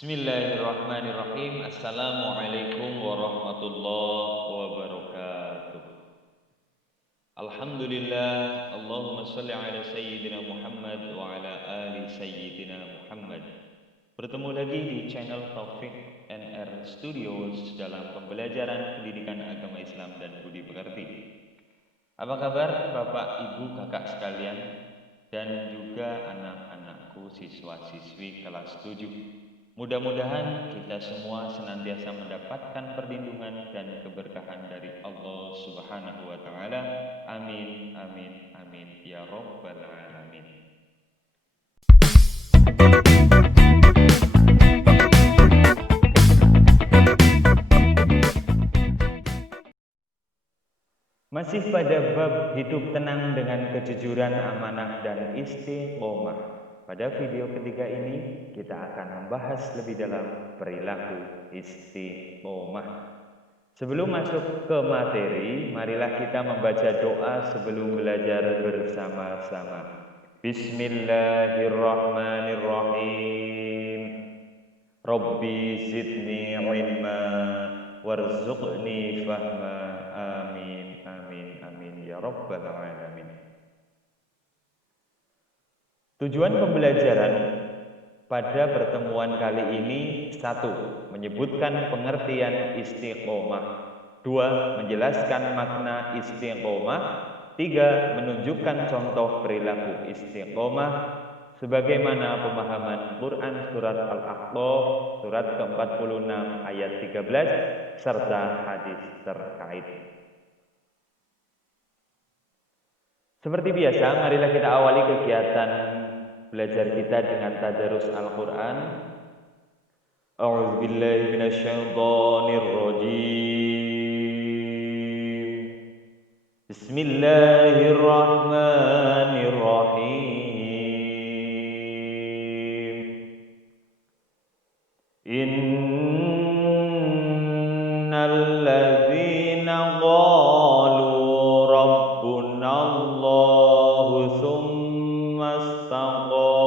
Bismillahirrahmanirrahim. Assalamualaikum warahmatullahi wabarakatuh. Alhamdulillah. Allahumma salli ala Sayyidina Muhammad wa ala ali Sayyidina Muhammad. Bertemu lagi di channel Taufik NR Studios dalam pembelajaran pendidikan agama Islam dan budi pekerti. Apa kabar Bapak, Ibu, Kakak sekalian dan juga anak-anakku siswa-siswi kelas 7? Mudah-mudahan kita semua senantiasa mendapatkan perlindungan dan keberkahan dari Allah Subhanahu wa taala. Amin amin amin ya rabbal alamin. Masih pada bab hidup tenang dengan kejujuran, amanah dan istiqomah. Pada video ketiga ini kita akan membahas lebih dalam perilaku istiqomah. Sebelum masuk ke materi, marilah kita membaca doa sebelum belajar bersama-sama. Bismillahirrahmanirrahim. Rabbi zidni ilma warzuqni fahma. Amin amin amin ya rabbal alamin. Tujuan pembelajaran pada pertemuan kali ini: 1. Menyebutkan pengertian istiqomah. 2. Menjelaskan makna istiqomah. 3. Menunjukkan contoh perilaku istiqomah sebagaimana pemahaman Quran surat Al-A'raf surat ke-46 ayat 13 serta hadis terkait. Seperti biasa, marilah kita awali kegiatan belajar kita dengan tadarus Al-Quran. A'udzubillahi minasyaitonir rajim. Bismillahirrahmanirrahim. Innal ladzina qalu rabbuna Allahu tsumma istaqamu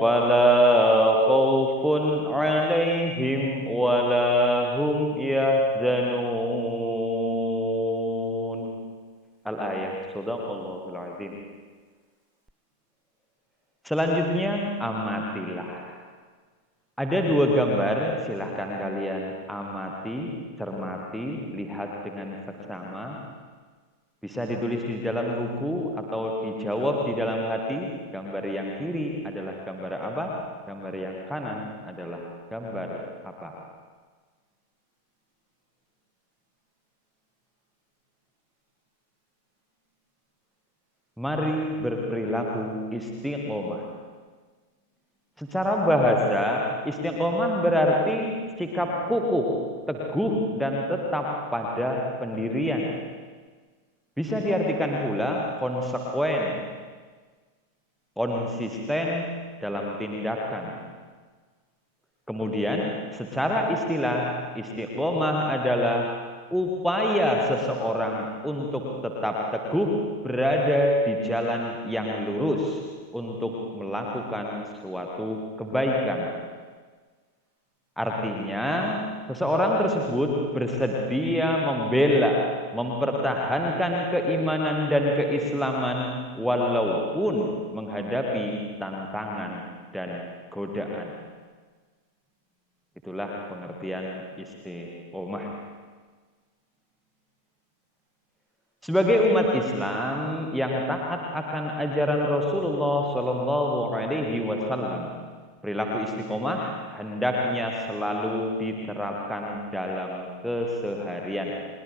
fala khaufun 'alaihim wala hum yahzanun. Al-ayah. Shadaqallahul azim. Selanjutnya, amatilah. Ada 2 gambar, silahkan kalian amati, cermati, lihat dengan seksama. Bisa ditulis di dalam buku atau dijawab di dalam hati. Gambar yang kiri adalah gambar apa? Gambar yang kanan adalah gambar apa? Mari berperilaku istiqomah. Secara bahasa, istiqomah berarti sikap kukuh, teguh dan tetap pada pendirian. Bisa diartikan pula konsekuen, konsisten dalam tindakan. Kemudian, secara istilah, istiqomah adalah upaya seseorang untuk tetap teguh berada di jalan yang lurus untuk melakukan suatu kebaikan. Artinya, seseorang tersebut bersedia membela, mempertahankan keimanan dan keislaman walaupun menghadapi tantangan dan godaan. Itulah pengertian istiqomah. Sebagai umat Islam yang taat akan ajaran Rasulullah Shallallahu Alaihi Wasallam, perilaku istiqomah hendaknya selalu diterapkan dalam keseharian.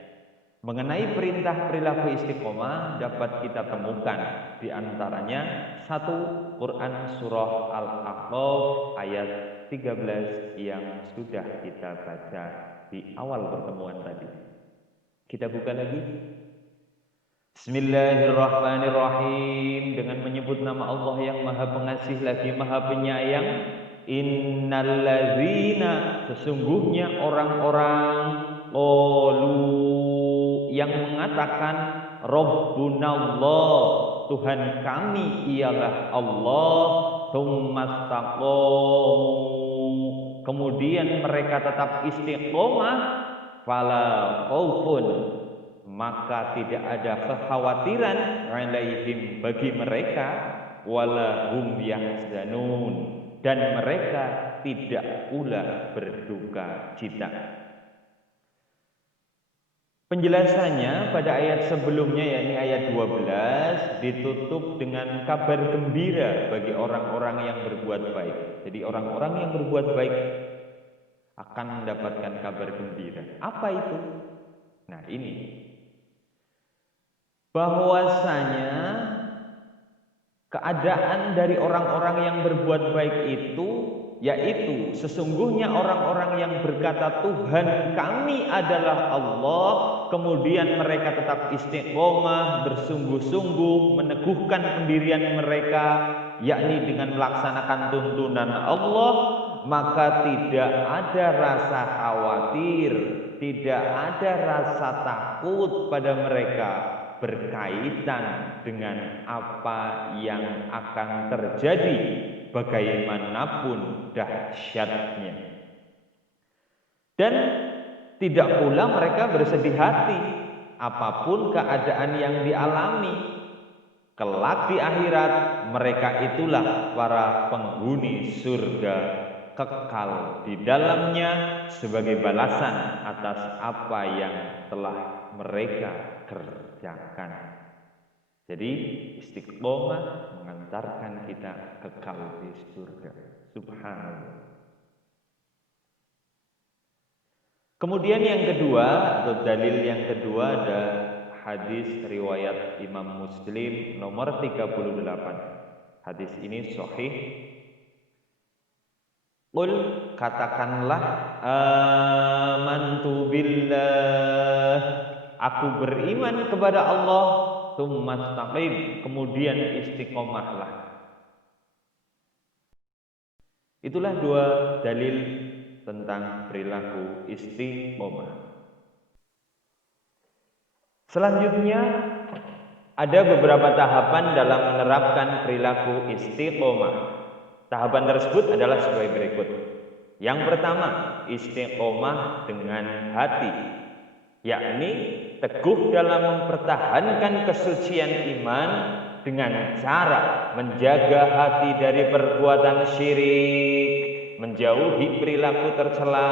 Mengenai perintah perilaku istiqomah dapat kita temukan di antaranya 1. Quran surah Al-A'raf ayat 13 yang sudah kita baca di awal pertemuan tadi. Kita buka lagi. Bismillahirrahmanirrahim. Dengan menyebut nama Allah yang Maha Pengasih lagi Maha Penyayang. Innalladzina, sesungguhnya orang-orang, qalu, yang mengatakan Rabbunallah, Tuhan kami ialah Allah, tsumastaqamu, kemudian mereka tetap istiqomah, fala khaufun, maka tidak ada kekhawatiran, alaihim, bagi mereka, wala hum yahzanun, dan mereka tidak pula berduka cita. Penjelasannya pada ayat sebelumnya, yakni ayat 12, ditutup dengan kabar gembira bagi orang-orang yang berbuat baik. Jadi orang-orang yang berbuat baik akan mendapatkan kabar gembira. Apa itu? Nah, ini bahwasanya keadaan dari orang-orang yang berbuat baik itu, yaitu sesungguhnya orang-orang yang berkata Tuhan kami adalah Allah, kemudian mereka tetap istiqomah, bersungguh-sungguh meneguhkan pendirian mereka, yakni dengan melaksanakan tuntunan Allah, maka tidak ada rasa khawatir, tidak ada rasa takut pada mereka berkaitan dengan apa yang akan terjadi bagaimanapun dahsyatnya. Dan tidak pula mereka bersedih hati apapun keadaan yang dialami. Kelak di akhirat mereka itulah para penghuni surga, kekal di dalamnya sebagai balasan atas apa yang telah mereka kerjakan. Jadi istiqomah mengantarkan kita kekal di surga. Subhanallah. Kemudian yang kedua, atau dalil yang kedua, ada hadis riwayat Imam Muslim nomor 38. Hadis ini sahih. Qul, katakanlah, amantu billah, aku beriman kepada Allah, tsumastaqim, kemudian istiqomahlah. Itulah dua dalil tentang perilaku istiqomah. Selanjutnya ada beberapa tahapan dalam menerapkan perilaku istiqomah. Tahapan tersebut adalah sebagai berikut. Yang pertama, istiqomah dengan hati, yakni teguh dalam mempertahankan kesucian iman dengan cara menjaga hati dari perbuatan syirik, menjauhi perilaku tercela,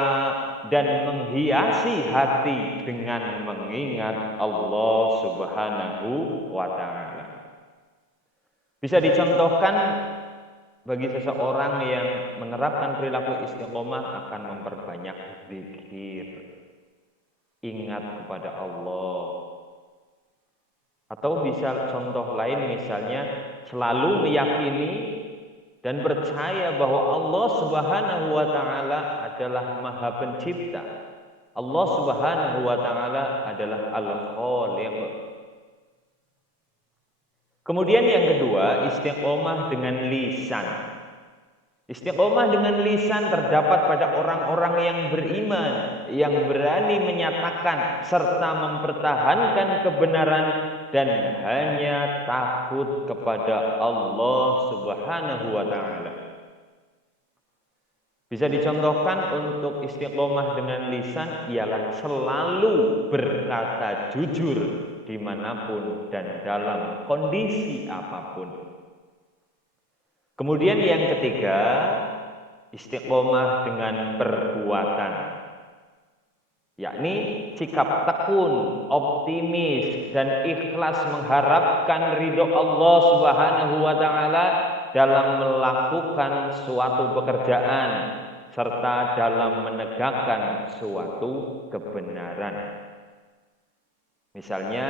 dan menghiasi hati dengan mengingat Allah Subhanahu wa Ta'ala. Bisa dicontohkan, bagi seseorang yang menerapkan perilaku istiqomah akan memperbanyak zikir, ingat kepada Allah. Atau bisa contoh lain, misalnya selalu meyakini dan percaya bahwa Allah Subhanahu wa Ta'ala adalah Maha Pencipta. Allah Subhanahu wa Ta'ala adalah Al-Khaliq. Kemudian yang kedua, istiqomah dengan lisan. Istiqomah dengan lisan terdapat pada orang-orang yang beriman, yang berani menyatakan serta mempertahankan kebenaran dan hanya takut kepada Allah Subhanahu wa Ta'ala. Bisa dicontohkan untuk istiqomah dengan lisan ialah selalu berkata jujur dimanapun dan dalam kondisi apapun. Kemudian yang ketiga, istiqomah dengan perbuatan, yakni sikap tekun, optimis, dan ikhlas mengharapkan ridho Allah Subhanahu wa Ta'ala dalam melakukan suatu pekerjaan serta dalam menegakkan suatu kebenaran. Misalnya,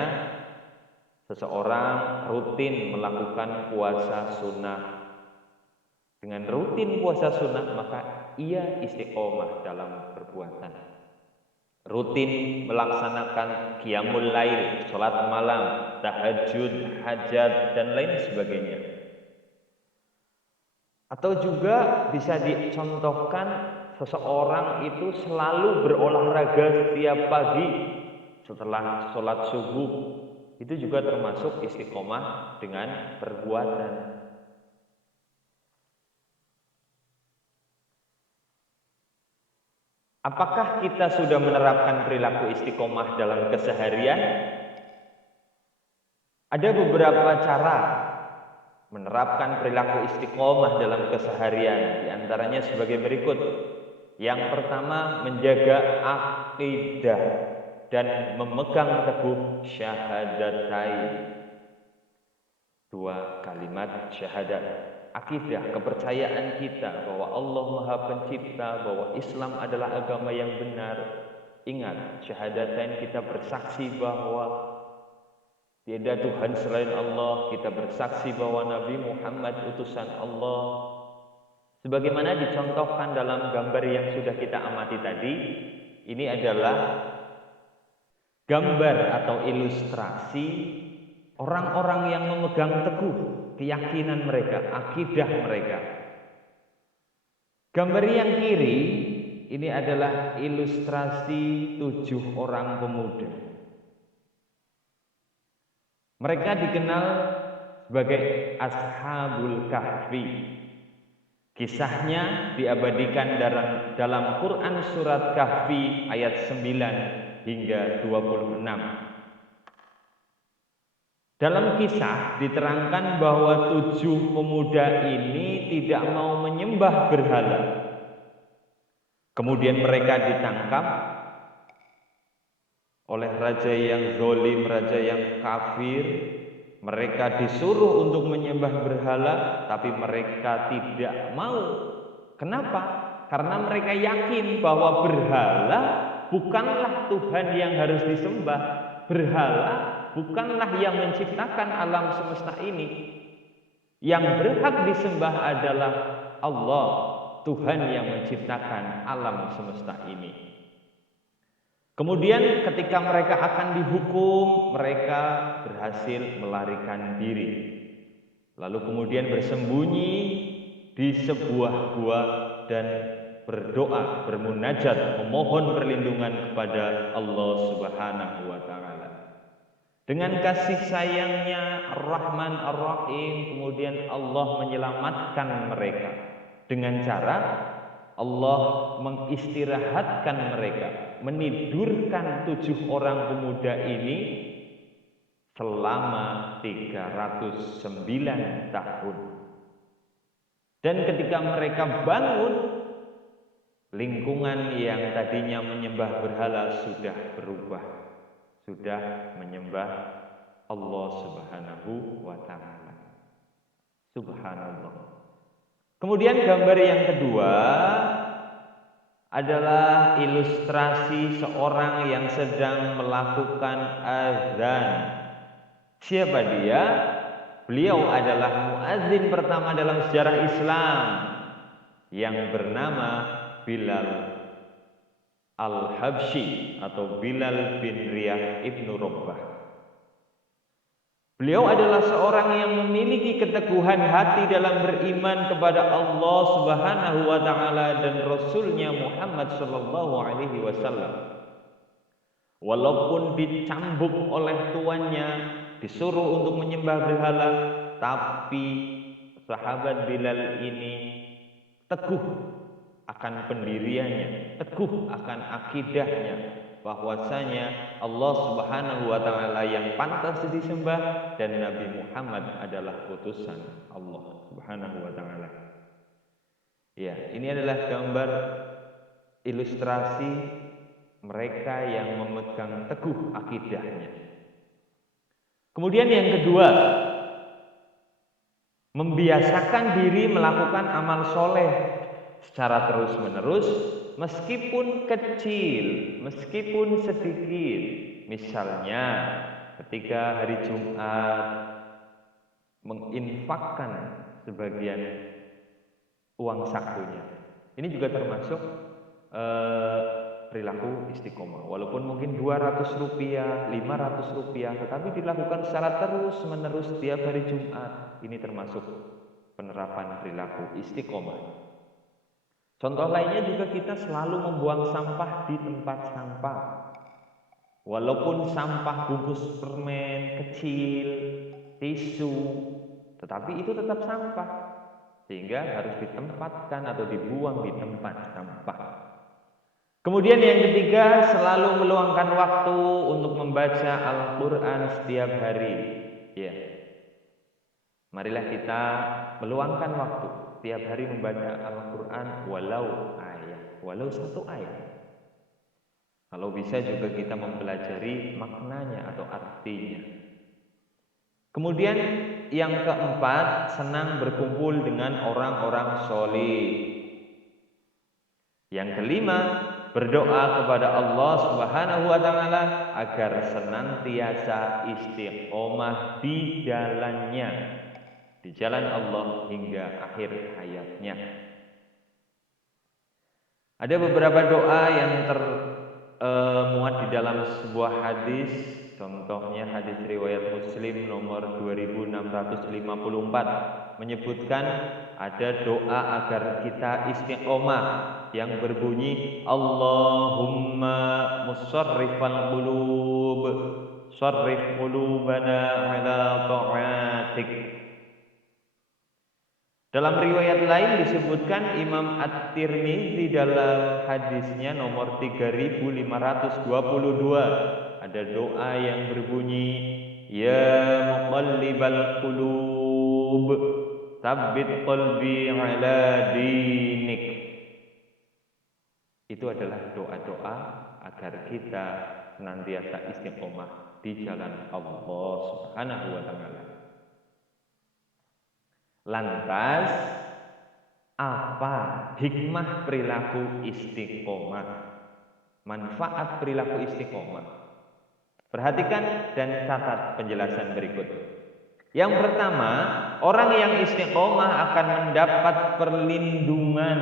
seseorang rutin melakukan puasa sunnah. Dengan rutin puasa sunnah, maka ia istiqomah dalam perbuatan. Rutin melaksanakan qiyamul lail, sholat malam, tahajud, hajat, dan lain sebagainya. Atau juga bisa dicontohkan seseorang itu selalu berolahraga setiap pagi setelah sholat subuh, Itu juga termasuk istiqomah dengan perbuatan. Apakah kita sudah menerapkan perilaku istiqomah dalam keseharian? Ada beberapa cara menerapkan perilaku istiqomah dalam keseharian, di antaranya sebagai berikut. Yang pertama, menjaga akidah dan memegang teguh syahadatain. 2 kalimat syahadat. Akidah, kepercayaan kita bahwa Allah Maha Pencipta, bahwa Islam adalah agama yang benar. Ingat, syahadatain, kita bersaksi bahwa tiada Tuhan selain Allah, kita bersaksi bahwa Nabi Muhammad utusan Allah. Sebagaimana dicontohkan dalam gambar yang sudah kita amati tadi, ini adalah gambar atau ilustrasi orang-orang yang memegang teguh keyakinan mereka, akidah mereka. Gambar yang kiri ini adalah ilustrasi 7 orang pemuda. Mereka dikenal sebagai Ashabul Kahfi. Kisahnya diabadikan dalam Quran surat Kahfi ayat 9 hingga 26. Dalam kisah diterangkan bahwa 7 pemuda ini tidak mau menyembah berhala. Kemudian mereka ditangkap oleh raja yang zalim, raja yang kafir. Mereka disuruh untuk menyembah berhala, tapi mereka tidak mau. Kenapa? Karena mereka yakin bahwa berhala bukanlah Tuhan yang harus disembah. Berhala bukanlah yang menciptakan alam semesta ini. Yang berhak disembah adalah Allah, Tuhan yang menciptakan alam semesta ini. Kemudian ketika mereka akan dihukum, mereka berhasil melarikan diri. Lalu kemudian bersembunyi di sebuah gua dan berdoa, bermunajat, memohon perlindungan kepada Allah Subhanahu wa taala. Dengan kasih sayangnya Ar-Rahman Ar-Rahim, kemudian Allah menyelamatkan mereka dengan cara Allah mengistirahatkan mereka, menidurkan 7 orang pemuda ini selama 309 tahun. Dan ketika mereka bangun, lingkungan yang tadinya menyembah berhala sudah berubah, sudah menyembah Allah Subhanahu wa taala. Subhanallah. Kemudian gambar yang kedua adalah ilustrasi seorang yang sedang melakukan azan. Siapa dia? Beliau adalah muadzin pertama dalam sejarah Islam yang bernama Bilal Al-Habsyi atau Bilal bin Riyah ibnu Rabbah. Beliau adalah seorang yang memiliki keteguhan hati dalam beriman kepada Allah Subhanahu wa taala dan Rasulnya Muhammad sallallahu alaihi wasallam. Walaupun dicambuk oleh tuannya, disuruh untuk menyembah berhala, tapi sahabat Bilal ini teguh akan pendiriannya, teguh akan akidahnya, bahwasanya Allah Subhanahu wa taala yang pantas disembah dan Nabi Muhammad adalah utusan Allah Subhanahu wa taala. Ya, ini adalah gambar ilustrasi mereka yang memegang teguh akidahnya. Kemudian yang kedua, membiasakan diri melakukan amal soleh secara terus-menerus, meskipun kecil, meskipun sedikit. Misalnya ketika hari Jumat menginfakkan sebagian uang sakunya. Ini juga termasuk perilaku istiqomah. Walaupun mungkin 200 rupiah, 500 rupiah, tetapi dilakukan secara terus-menerus setiap hari Jumat. Ini termasuk penerapan perilaku istiqomah. Contoh lainnya juga kita selalu membuang sampah di tempat sampah. Walaupun sampah bungkus permen kecil, tisu, tetapi itu tetap sampah, sehingga harus ditempatkan atau dibuang di tempat sampah. Kemudian yang ketiga, selalu meluangkan waktu untuk membaca Al-Quran setiap hari. Ya, marilah kita meluangkan waktu setiap hari membaca Al-Quran walau satu ayat. Kalau bisa juga kita mempelajari maknanya atau artinya. Kemudian yang keempat, senang berkumpul dengan orang-orang soleh. Yang kelima, berdoa kepada Allah Subhanahu wa Ta'ala agar senantiasa istiqomah di jalannya, di jalan Allah hingga akhir hayatnya. Ada beberapa doa yang termuat di dalam sebuah hadis. Contohnya hadis riwayat Muslim nomor 2654 menyebutkan ada doa agar kita istiqomah yang berbunyi Allahumma musarrifal qulub sarrif qulubana ala ta'atik. Dalam riwayat lain disebutkan Imam At-Tirmidzi dalam hadisnya nomor 3522 ada doa yang berbunyi Ya muqallibal qulub tsabbit qalbi ala dinik. Itu adalah doa-doa agar kita senantiasa istiqomah di jalan Allah Subhanahu wa Ta'ala. Lantas, apa hikmah perilaku istiqomah? Manfaat perilaku istiqomah. Perhatikan dan catat penjelasan berikut. Yang pertama, orang yang istiqomah akan mendapat perlindungan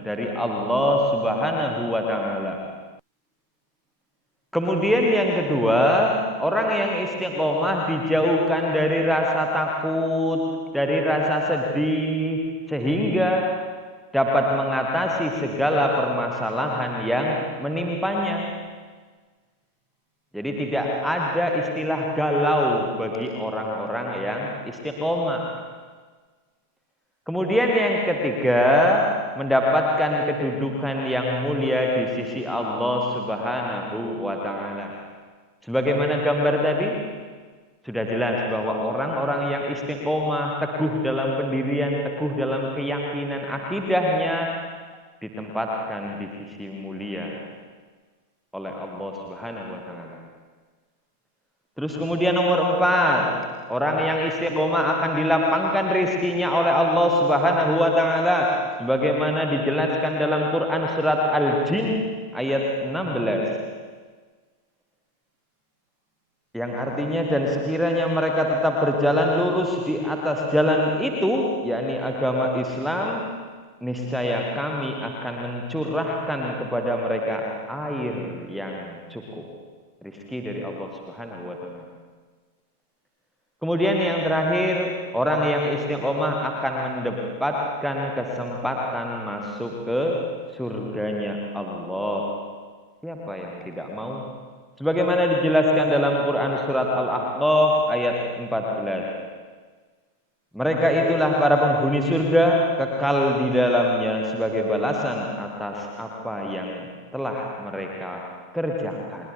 dari Allah Subhanahu wa Ta'ala. Kemudian yang kedua, orang yang istiqomah dijauhkan dari rasa takut, dari rasa sedih, sehingga dapat mengatasi segala permasalahan yang menimpanya. Jadi tidak ada istilah galau bagi orang-orang yang istiqomah. Kemudian yang ketiga, mendapatkan kedudukan yang mulia di sisi Allah Subhanahu wa Ta'ala. Sebagaimana gambar tadi, sudah jelas bahwa orang-orang yang istiqomah, teguh dalam pendirian, teguh dalam keyakinan akidahnya, ditempatkan di sisi mulia oleh Allah Subhanahu wa Ta'ala. Terus kemudian nomor 4, orang yang istiqomah akan dilapangkan rezekinya oleh Allah Subhanahu wa Ta'ala sebagaimana dijelaskan dalam Quran surat Al-Jin ayat 16. Yang artinya dan sekiranya mereka tetap berjalan lurus di atas jalan itu, yakni agama Islam, niscaya kami akan mencurahkan kepada mereka air yang cukup. Rizki dari Allah Subhanahu wa Ta'ala. Kemudian yang terakhir, orang yang istiqomah akan mendapatkan kesempatan masuk ke surganya Allah. Siapa yang tidak mau? Sebagaimana dijelaskan dalam Quran surat Al-Ahqaf ayat 14. Mereka itulah para penghuni surga, kekal di dalamnya sebagai balasan atas apa yang telah mereka kerjakan.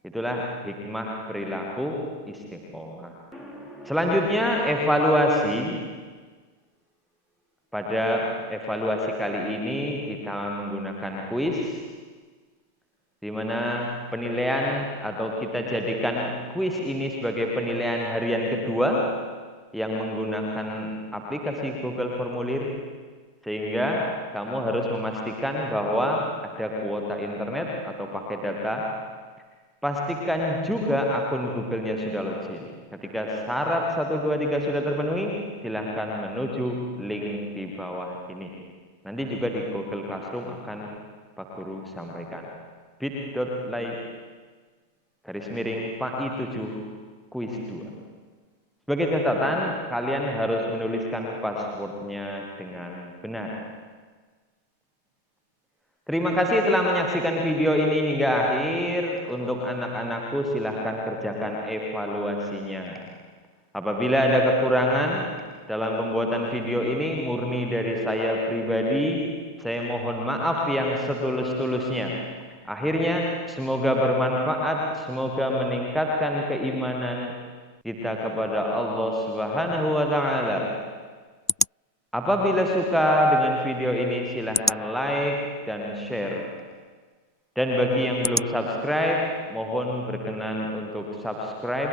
Itulah hikmah perilaku istiqomah. Selanjutnya evaluasi. Pada evaluasi kali ini kita menggunakan kuis, di mana penilaian atau kita jadikan kuis ini sebagai penilaian harian kedua yang menggunakan aplikasi Google Formulir, sehingga kamu harus memastikan bahwa ada kuota internet atau paket data. Pastikan juga akun Google-nya sudah login. Ketika syarat 1, 2, 3 sudah terpenuhi, silahkan menuju link di bawah ini. Nanti juga di Google Classroom akan Pak Guru sampaikan. bit.ly/PAI7 kuis 2. Sebagai catatan, kalian harus menuliskan passwordnya dengan benar. Terima kasih telah menyaksikan video ini hingga akhir. Untuk anak-anakku silahkan kerjakan evaluasinya. Apabila ada kekurangan dalam pembuatan video ini murni dari saya pribadi, saya mohon maaf yang setulus-tulusnya. Akhirnya semoga bermanfaat, semoga meningkatkan keimanan kita kepada Allah Subhanahu wa taala. Apabila suka dengan video ini silahkan like dan share. Dan bagi yang belum subscribe, mohon berkenan untuk subscribe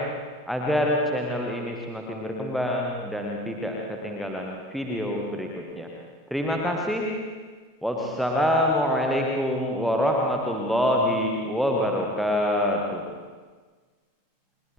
agar channel ini semakin berkembang dan tidak ketinggalan video berikutnya. Terima kasih. Wassalamualaikum warahmatullahi wabarakatuh.